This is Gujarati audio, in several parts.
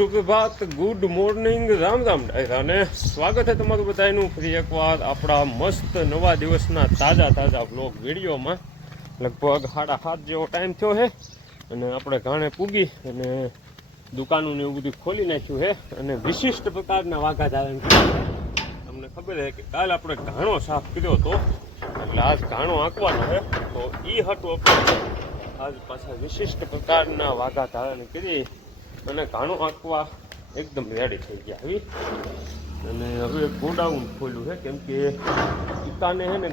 સુપ્રભાત ગુડ મોર્નિંગ રામ રામ. ડાયરા અને સ્વાગત છે તમારું બધાનું ફરી એકવાર આપણા મસ્ત નવા દિવસના તાજા તાજા બ્લોગ વિડીયોમાં. લગભગ સાડા સાત જેવો ટાઈમ થયો છે. અને આપણે ઘાણે પૂગી અને દુકાનું ને એવું બધું ખોલી નાખ્યું છે. અને વિશિષ્ટ પ્રકારના વાઘા ધારણ તમને ખબર છે કે કાલ આપણે ઘાણો સાફ કર્યો હતો. એટલે આજ ઘાણો આંકવાનો છે. તો એ હતું આપણે આજ પાછા વિશિષ્ટ પ્રકારના વાઘા ધારણ કરી અને ઘાણું આંકવા એકદમ રેડી થઈ ગયા આવી અને હવે ગોડાઉન ખોલ્યું છે, કેમ કે પિતાને છે ને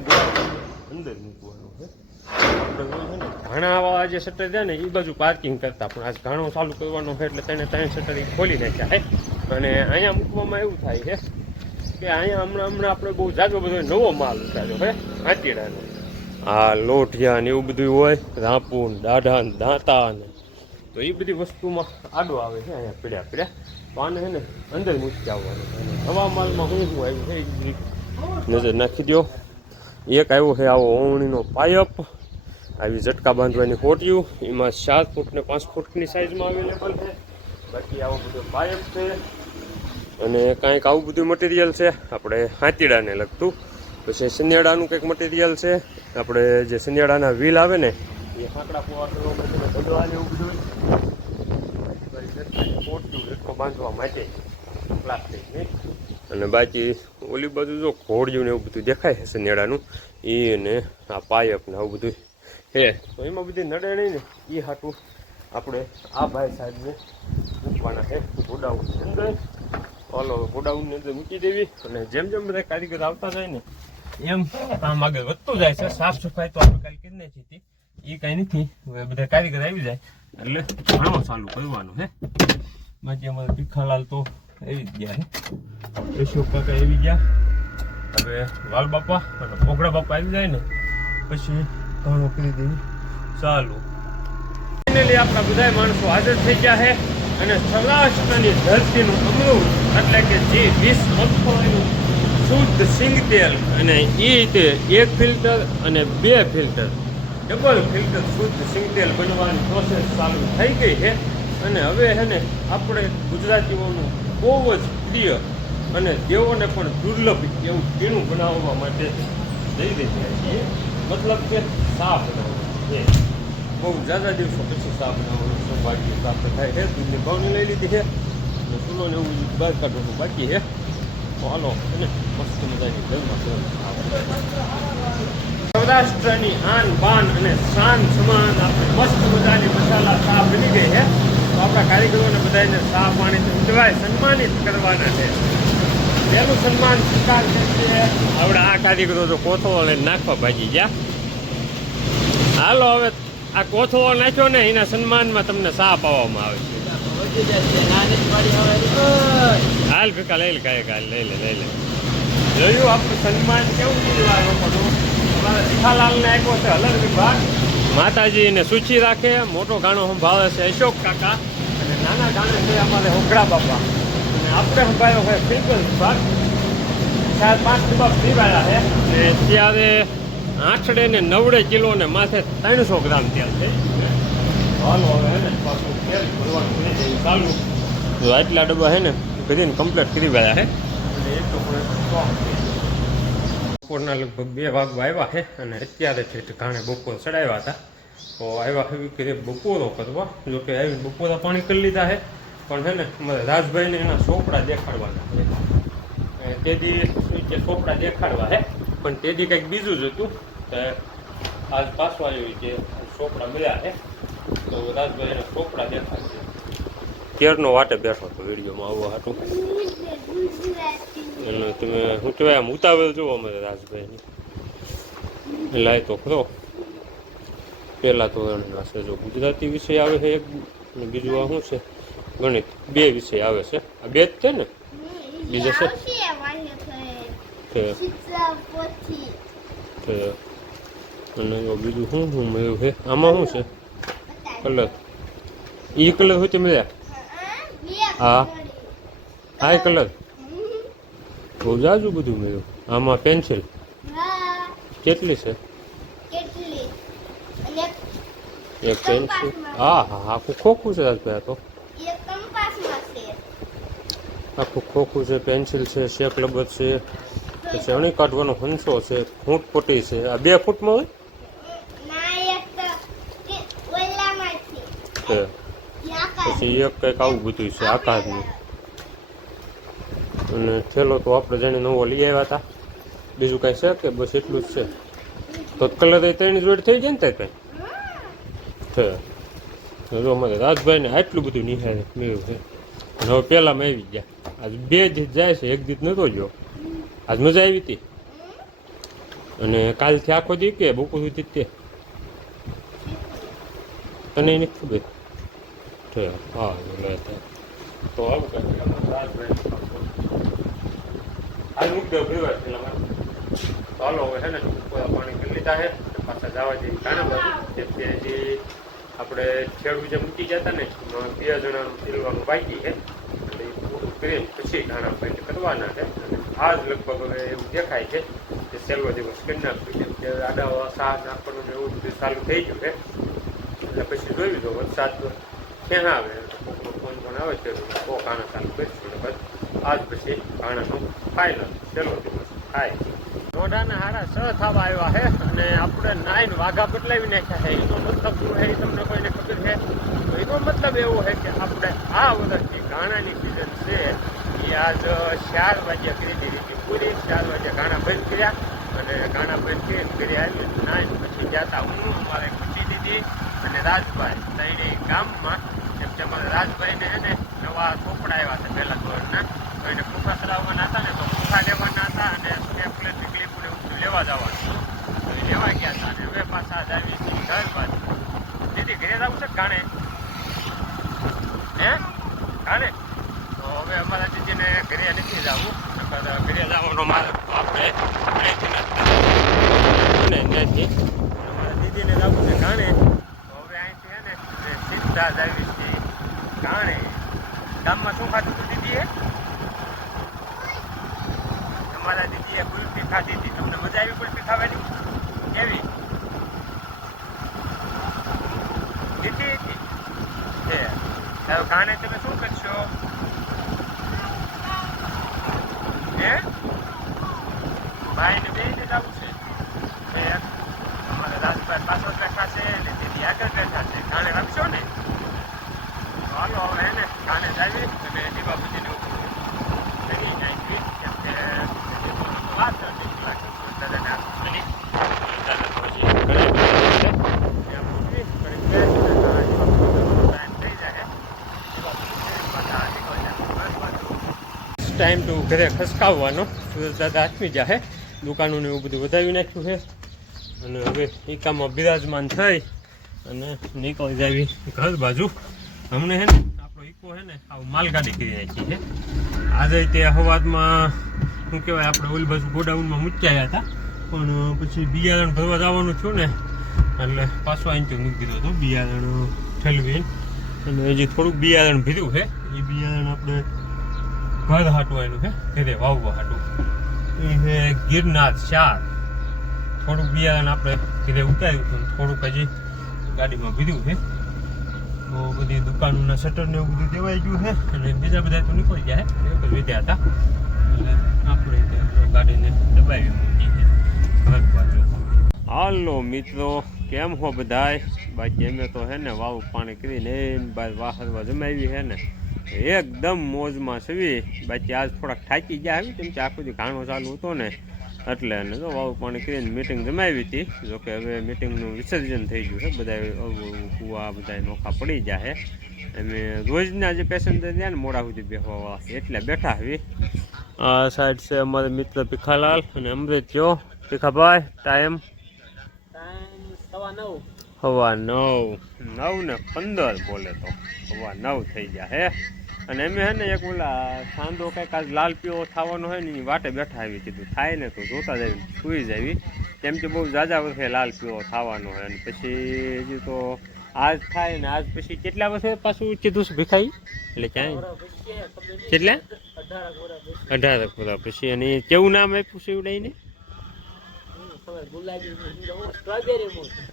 અંદર મૂકવાનું છે. આપણે છે ને ઘાણાવાળા જે શટર છે ને એ બાજુ પાર્કિંગ કરતા, પણ આજ ઘાણો ચાલુ કરવાનો છે, એટલે તેને ત્રણ શટર ખોલી નાખ્યા છે અને અહીંયા મૂકવામાં એવું થાય છે કે અહીંયા હમણાં હમણાં આપણે બહુ જાજો બધો નવો માલ ઉતાર્યો છે હાથીડાનો આ લોઠિયા ને એવું બધું હોય રાપુ દાઢા દાંતા ને તો એ બધી વસ્તુમાં આડો આવે છે અહીંયા પીડ્યા પીડ્યા. તો આને છે ને અંદર મૂકી આવવાનું હવા માલમાં હું શું આવ્યું છે એ બધી નજર નાખી દો એક આવ્યો છે આવો ઓવણીનો પાયપ. આવી ઝટકા બાંધવાની હોટિયું એમાં સાત ફૂટ ને પાંચ ફૂટની સાઇઝમાં અવેલેબલ છે. બાકી આવો બધો પાયપ છે. અને કાંઈક આવું બધું મટીરિયલ છે. આપણે હાથીડાને લગતું. પછી સનિયાડાનું કંઈક મટીરિયલ છે. આપણે જે સનિયાડાના વ્હીલ આવે ને એ પોવાટનો બધું ભગવાન એવું બધું પોટ્યું એટલો બાંધવા માટે પ્લાસ્ટિક અને બાકી ઓલી બાજુ જો ઘોડિયું ને એવું બધું દેખાય છે નેડાનું એ અને આ પાયપ ને આવું બધું હે. તો એમાં બધી નડે નહીં ને એ હાટું આપણે આ ભાઈ સાહેબને મૂકવાના છે. ગોડાઉન અંદર. ઓલો ગોડાઉનની અંદર મૂકી દેવી. અને જેમ જેમ બધા કારીગર આવતા જાય ને એમ કામ આગળ વધતું જાય છે. સાફ સફાઈ તો આપણે કાલે કરી નાખી હતી. એ કાંઈ નથી. હવે બધા કારીગર આવી જાય. એટલે ઘણો ચાલુ કરવાનું, હે? બાકી અમારે ભીખાલાલ તો આવી જ ગયા, હે? અશોક કાકા આવી ગયા. હવે વાલ બાપા અને પોગડા બાપા આવી જાય ને, પછી ઘણો કરી દેવી. ચાલુ. ફાઇનલી આપણા બધા માણસો હાજર થઈ ગયા છે અને સૌરાષ્ટ્રની ધરતીનું અમૃત, એટલે કે જે વીસ મગફળીનું શુદ્ધ સિંગ તેલ. અને એ રીતે એક ફિલ્ટર અને બે ફિલ્ટર. ડબલ ફિલ્ટર શુદ્ધ સિંગ તેલ બનવાની પ્રોસેસ ચાલુ થઈ ગઈ છે. અને હવે છે ને આપણે ગુજરાતીઓનું બહુ જ પ્રિય અને દેવોને પણ દુર્લભ એવું પીણું બનાવવા માટે જઈ રહ્યા છીએ. મતલબ કે સાફ બનાવવાનું છે. બહુ જાદા દિવસો પછી સાફ બનાવવાનું સૌભાગ્ય પ્રાપ્ત થાય છે. દૂધની ભાવની લઈ લીધી છે. અને ચૂલોને એવું બહાર કાઢવાનું બાકી છે. તો હાલો અને મસ્ત મજાની જલમાં ગરમ સૌરાષ્ટ્રની આન બાન અને શાન સમાન આપણે મસ્ત મજાની મસાલા ચા બની ગઈ છે. તો આપણા કારીગરોને બધાને ચા પાણીથી ઉજવાય, સન્માનિત કરવાના છે. પહેલું સન્માન સ્વીકાર છે આપણે આ કારીગરો તો કોથળો લઈને નાખવા ભાજી ગયા. હાલો હવે આ કોથળો નાખ્યો ને એના સન્માનમાં તમને ચા પાવામાં આવે છે. હાલ ભીકા લઈ લે, કાંઈ કાલ લઈ લે લઈ લે જોયું આપણું સન્માન કેવું કીધું આ લોકોનું. શિખાલાલને આપ્યો છે હલર વિભાગ માતાજીને સૂચિ રાખે, મોટો ગાણો સંભાવે છે અશોક કાકા, અને નાના ગાણે છે અમારે હોગડા બાપા. અને આપણે સંભાળ્યો છે ફિલ્કલ વિભાગ ચાર પાંચ ફ્રી વાળા છે. ને ત્યારે આઠડે ને નવડે કિલો ને માથે ત્રણસો ગ્રામ તેલ છે. હાલો, હવે ચાલુ. આટલા ડબ્બા છે ને કરીને કમ્પ્લીટ કરી વાળા છે અને એક તો પણ સ્ટોક છે. બપોરના લગભગ બે વાગવા આવ્યા છે અને અત્યારે છે ઘાણે બપોર ચડાવ્યા હતા. તો આવ્યા એવી કે બપોરો કરવા જોકે આવી બપોરા પાણી કરી લીધા છે. પણ છે ને, અમારે રાજભાઈને એના ચોપડા દેખાડવાના છે. તેદી શું કે ચોપડા દેખાડવા છે. પણ તેજી કંઈક બીજું જ હતું તો આજ પાછું આવ્યું કે ચોપડા મળ્યા છે. તો રાજભાઈ એના ચોપડા દેખાડશે. કેરનો વાટે બેઠો હતો, વિડીયોમાં આવવા હતું. એટલે તમે શું કહેવાય આમ ઉતાવળ જુઓ અમારે રાજભાઈની. લાય તો ખરો. પહેલાં તો એની પાસે જો ગુજરાતી વિષય આવે છે એક અને બીજું આ શું છે? ગણિત. બે વિષય આવે છે. આ બે જ છે ને? બીજા છે? અને બીજું શું શું મળ્યું છે? આમાં શું છે? કલર. એ કલર હોય તે મળ્યા? હા આ કલર. બહુ જાજુ બધું મળ્યું આમાં પેન્સિલ કેટલી છે? એક પેન્સિલ હા હા આખું ખોખું છે રાજભાઈ આ તો. એક કંપાસમાં છે. આખું ખોખું છે પેન્સિલ છે શેક લબત છે. પછી અણી કાઢવાનો હંસો છે ફૂટ પોટી છે. આ બે ફૂટમાં હોય? ના એક તો કે ઓલામાંથી. છે યાકા પછી એક કંઈક આવું બધું છે આકાશનું અને થેલો તો આપણે જેને નવો લઈ આવ્યા હતા. બીજું કાંઈ છે કે બસ એટલું જ છે? તો કલર ત્રણ જોડ થઈ જાય ને તે કંઈ? જો અમારે રાજભાઈને આટલું બધું નિહાળે મેળવ્યું છે. અને હવે પહેલામાં આવી ગયા. આજ બે જ જાય છે, એક દીત નહોતો ગયો. આજ મજા આવી હતી. અને કાલથી આખો દી કે બપોર સુધી તે. તને એની ખબર? હા તો આવું આજ મુદ્દો પેલા મારે ચાલો હવે છે ને પૂરા પાણી કરી લીધા છે પાછા જવા જઈએ ઘણા બધું જેમ કે હજી આપણે છેડું જે મૂકી જતા ને બે જણાનું સીલવાનું બાકી છે. એટલે પૂરું કરીને પછી ઘણા પેન્ટ કરવાના છે. અને જ લગભગ હવે એવું દેખાય છે કે છેલ્લો દિવસ કરી નાખ્યું કેમ કે આડા સાહ નાખવાનું એવું બધું ચાલુ થઈ ગયું છે. એટલે પછી જોઈ લીધો, વરસાદ ક્યાં આવે કોણ પણ આવે છે, તો ઘાણા ચાલુ કરીશું. એટલે બસ. આજ પછી ઘાણાનો ફાઇનલ છેલ્લો દિવસ. થાય મોઢાના હાડા છ થવા આવ્યા છે અને આપણે નાઈન વાઘા બદલાવી નાખ્યા છે એનો મતલબ શું છે એ તમને કોઈને ખબર છે? તો એનો મતલબ એવો છે કે આપણે આ વર્ષની ગાણાની સિઝન છે. એ આજ ચાર વાગ્યા કરી દીધી પૂરી. ચાર વાગ્યા ગાણા બંધ કર્યા, અને ગાણા બંધ કરીને ઘરે આવી નાઈન પછી ગયા હતા હું અમારે ખુશી દીધી, અને રાજભાઈ તૈડી ગામમાં, જેમ કે અમારે રાજભાઈને છે ને નવા ચોપડા આવ્યા હતા પહેલા ધોરણના તો એને હતા ને તો પૂખા લેવાના હતા અને ટેમ્પલેટની ક્લિપ ને ઊંચું લેવા જવાનું. લેવા ગયા હતા અને હવે પાછા આવી છીએ ઘર બાજુ દીદી, ઘરે જવું છે કાણે? હે? કાણે? તો હવે અમારા દીદીને ઘરે નથી જવું. ઘરે જવાનો મારે આપણે અહીંથી અમારા દીદીને જવું છે તો હવે અહીંથી હે ને સીધા જ આવી છીએ. કાણે? ગામમાં શું ખાધું હતું દીદીએ? તમારા દીદીએ કુલ્ફી ખાધી હતી તમને મજા આવી કુલ્ફી ખાવાની કેવી? દીધી હતી. હવે કાને તમે શું કરશો? હે? ભાઈ ને બે ને જવું છે. અમારા રાજભાઈ પાછળ બેઠા છે ને દીદી આગળ બેઠા છે. કાને રાખશો ને? હાલો, હવે એને કાને જાવી અને દીવાબત્તીને એવું કરી નાખી કેમ કે વાત હતી લાગે દાદાને આ કરી દાદા તો હજી ઘરે છે ત્યાં મૂકવી કરી ટાઈમ થઈ જાય ટાઈમ ટુ ઘરે ખસકાવવાનો. દાદા આથમી જાહે દુકાનોને એવું બધું વધાવી નાખ્યું છે અને હવે એકામાં બિરાજમાન થઈ અને નીકળી જાવી ઘર બાજુ. અમને છે ને આપણો ઈકો છે ને આવું માલગાડી કરી નાખી છે આજે તે અહવાદમાં શું કહેવાય, આપણે ઓલી બાજુ ગોડાઉનમાં મૂક્યા હતા. પણ પછી બિયારણ ભરવા જવાનું થયું ને, એટલે પાછો અહીંથી મૂકી દીધો હતો. બિયારણ ઠલવીને. અને હજી થોડુંક બિયારણ ભીર્યું છે એ બિયારણ આપણે ઘર એનું છે. ઘરે વાવવા હાટું. એ છે ગિરનાર ચાર. થોડુંક બિયારણ આપણે કીધે ઉતાર્યું હતું થોડુંક હજી ગાડીમાં ભીર્યું છે. તો બધી દુકાનોના શટર ને એવું બધું દેવાઈ ગયું છે અને બીજા બધા તો નીકળી છે. એક જ વિદ્યા હતા. એટલે આપણે ગાડીને દબાવી મૂકી છે. હાલો મિત્રો, કેમ હો બધાય? બાકી અમે તો હે ને વાવ પાણી કરીને બાર વાહરવા જમાવી હે ને. એકદમ મોજમાં સવી. બાકી આજ થોડાક થાકી ગયા આવી કેમ કે આખું જે ઘાણો ચાલુ હતો ને. એટલે અને જો વાવ પાણી કરીને મિટિંગ જમાવી હતી. જોકે હવે મિટિંગનું વિસર્જન થઈ ગયું છે. બધા કુવા બધા નોખા પડી જાય અમે રોજના જે પેસેન્જર રહ્યા ને મોડા સુધી બેસવા એટલે બેઠા આવી આ સાઈડ છે અમારે મિત્ર ભીખાલાલ અને અમૃત જો. ભીખાભાઈ ટાઈમ હવા નવ નવ ને પંદર બોલે તો. હવા નવ થઈ ગયા હે. અને એમ હે ને એક ઓલા સાંધો કંઈક આજ લાલ પીવો થવાનો હોય ને એની વાટે બેઠા આવી કીધું. થાય ને તો જોતા જાય સુઈ જાવી. કેમ કે બહુ ઝાઝા વર્ષે લાલ પીવો થવાનો હોય અને પછી હજી તો આજ થાય ને આજ પછી કેટલા વર્ષે પાછું કીધું છે ભીખાઈ? એટલે ક્યાંય? કેટલા? અઢાર પૂરા પછી અને કેવું નામ આપ્યું છે એવડાઈને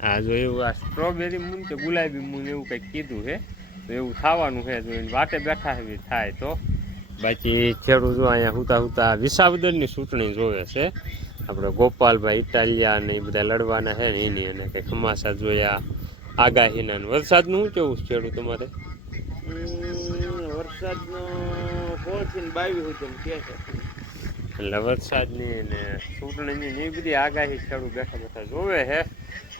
હા જો એવું આ સ્ટ્રોબેરી મૂન કે ગુલાબી મૂન એવું કંઈક કીધું છે. તો એવું થવાનું છે જો વાટે બેઠા છે થાય તો. બાકી ખેડૂત જો અહીંયા હુતા હુતા વિસાવદરની ચૂંટણી જોવે છે. આપણે ગોપાલભાઈ ઇટાલિયા ને એ બધા લડવાના છે ને એની અને કંઈક ખમાસા જોયા. આગાહીના ને વરસાદનું શું કેવું છે ખેડૂત તમારે? વરસાદનો સોળથી બાવી બાવીસ તેમ કે છે. એટલે વરસાદની ને ચૂંટણીની ને બધી આગાહી ખેડૂત બેઠા બેઠા જોવે છે.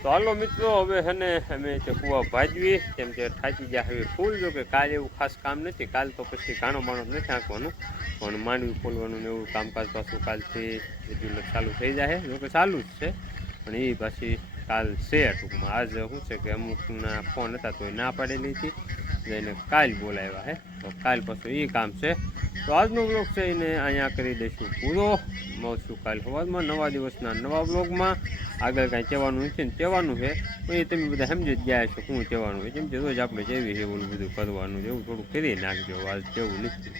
તો હાલો મિત્રો, હવે છે ને અમે તે કુવા ભાજવી કેમ કે થાકી ગયા હવે ફૂલ, જો કે કાલ એવું ખાસ કામ નથી, કાલ તો પછી ઘાણો માણો નથી આંકવાનું પણ માંડવી ફૂલવાનું ને એવું કામકાજ પાછું કાલથી રેગ્યુલર ચાલુ થઈ જાય જો કે ચાલુ જ છે, પણ એ પાછી કાલ છે ટૂંકમાં. આજે શું છે કે અમુકના ફોન હતા તો એ ના પાડેલી હતી. એને કાલ બોલાવ્યા હે તો કાલ પાછું એ કામ છે. તો આજનો બ્લોગ છે એને અહીંયા કરી દઈશું પૂરો. મળશું કાલ સવારમાં નવા દિવસના નવા બ્લોગમાં આગળ કાંઈ કહેવાનું નથી ને કહેવાનું છે. એ તમે બધા સમજી જ ગયા છો શું કહેવાનું છે. જેમ કે રોજ આપણે જેવી છે એવું બધું કરવાનું છે એવું થોડું કરી નાખજો આજ જેવું નથી.